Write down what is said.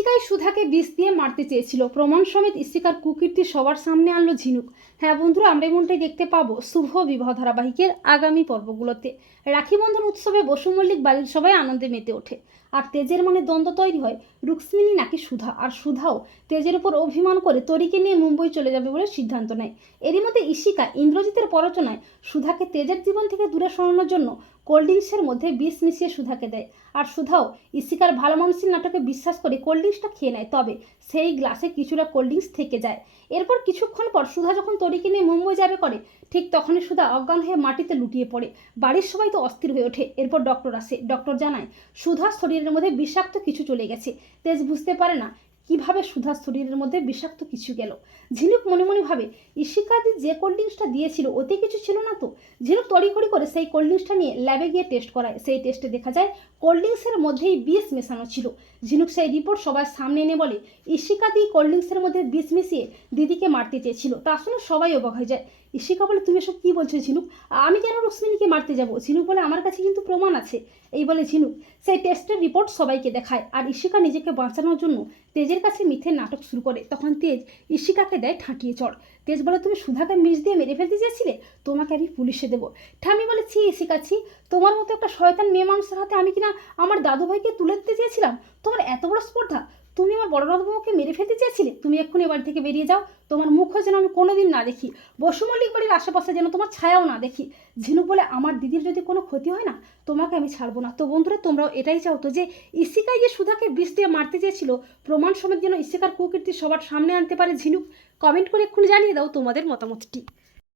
ইশিকাই সুধাকে বিষ দিয়ে মারতে চেয়েছিল। প্রমাণ সমেত ইশিকার কুকীর্তি সবার সামনে আনলো ঝিনুক। হ্যাঁ বন্ধুরা, আমরা এমনটাই দেখতে পাবো শুভ বিবাহ ধারাবাহিকের আগামী পর্বগুলোতে। রাখি বন্ধন উৎসবে বসু মল্লিক বাড়ির সবাই আনন্দে মেতে ওঠে। আর তেজের মনে দ্বন্দ্ব তৈরি হয় রুক্সমিনী নাকি সুধা। আর সুধাও তেজের উপর অভিমান করে তরিকে নিয়ে মুম্বই চলে যাবে বলে সিদ্ধান্ত নেয়। এরই মধ্যে ইশিকা ইন্দ্রজিতের পরচনায় সুধাকে তেজের জীবন থেকে দূরে সরানোর জন্য কোল্ড ড্রিঙ্কসের মধ্যে বিষ মিশিয়ে সুধাকে দেয়। আর সুধাও ইশিকার ভালো মানুষের নাটকে বিশ্বাস করে কোল্ড ড্রিঙ্কসটা খেয়ে নেয়। তবে সেই গ্লাসে কিছুটা কোল্ড ড্রিঙ্কস থেকে যায়। এরপর কিছুক্ষণ পর সুধা যখন তরিকে নিয়ে মুম্বই যাবে করে ঠিক তখনই সুধা অজ্ঞান হয়ে মাটিতে লুটিয়ে পড়ে। বাড়ির সবাই তো অস্থির হয়ে ওঠে। এরপর ডক্টর আসে। ডক্টর জানায়, সুধার শরীরের মধ্যে বিষাক্ত কিছু চলে গেছে। তেজ বুঝতে পারে না। কীভাবে সুধার শরীরের মধ্যে বিষাক্ত কিছু গেল? ঝিনুক মনে মনে ভাবে, ইশিকাদি যে কোল্ড ড্রিঙ্কসটা দিয়েছিল, ওতে কিছু ছিল না তো? ঝিনুক তড়িঘড়ি করে সেই কোল্ড ড্রিঙ্কসটা নিয়ে ল্যাবে গিয়ে টেস্ট করায়। সেই টেস্টে দেখা যায় কোল্ড ড্রিঙ্কসের মধ্যেই বিষ মেশানো ছিল। ঝিনুক সেই রিপোর্ট সবার সামনে এনে বলে, ইশিকাদি কোল্ড ড্রিঙ্কসের মধ্যে বিষ মিশিয়ে দিদিকে মারতে চেয়েছিল। তা শুনে সবাই অবাক হয়ে যায়। ইশিকা বলে, তুমি এসব কী বলছো ঝিনুক? আমি কেন রুক্মিণীকে মারতে যাব? ঝিনুক বলে, আমার কাছে কিন্তু প্রমাণ আছে। এই বলে ঝিনুক সেই টেস্টের রিপোর্ট সবাইকে দেখায়। আর ইশিকা নিজেকে বাঁচানোর জন্য তেজের কাছে মিথ্যে নাটক শুরু করে, তখন তেজ ইশিকাকে দেয় ঠাঁটিয়ে চড়। তেজ বলে, তুমি সুধাকে মিস দিয়ে মেরে ফেলতে চেয়েছিলে? তোমাকে আমি পুলিশে দেবো। ঠামি বলে, ছি ইশিকা ছি। তোমার মতো একটা শয়তান মেয়ে মানুষের হাতে আমি কিনা আমার দাদু ভাইকে তুলে দিতে চেয়েছিলাম? তোমার এত বড় স্পর্ধা। আমার মেরে ফেলতে চেয়েছিলে? তুমি এক্ষুনি বাড়ি থেকে বেরিয়ে যাও। তোমার মুখ যেন আমি কোনোদিন না দেখি। বসুমল্লিক বাড়ির আশেপাশে যেন তোমার ছায়াও না দেখি। ঝিনুক বলে, আমার দিদির যদি কোনো ক্ষতি হয় না, তোমাকে আমি ছাড়বো না। তো বন্ধুরা, তোমরাও এটাই চাও তো যে ইশিকাই যে সুধাকে বিষ দিয়ে মারতে চেয়েছিল, প্রমাণ সমেত যেন ইসিকার কুকীর্তি সবার সামনে আনতে পারে ঝিনুক। কমেন্ট করে এক্ষুনি জানিয়ে দাও তোমাদের মতামতটি।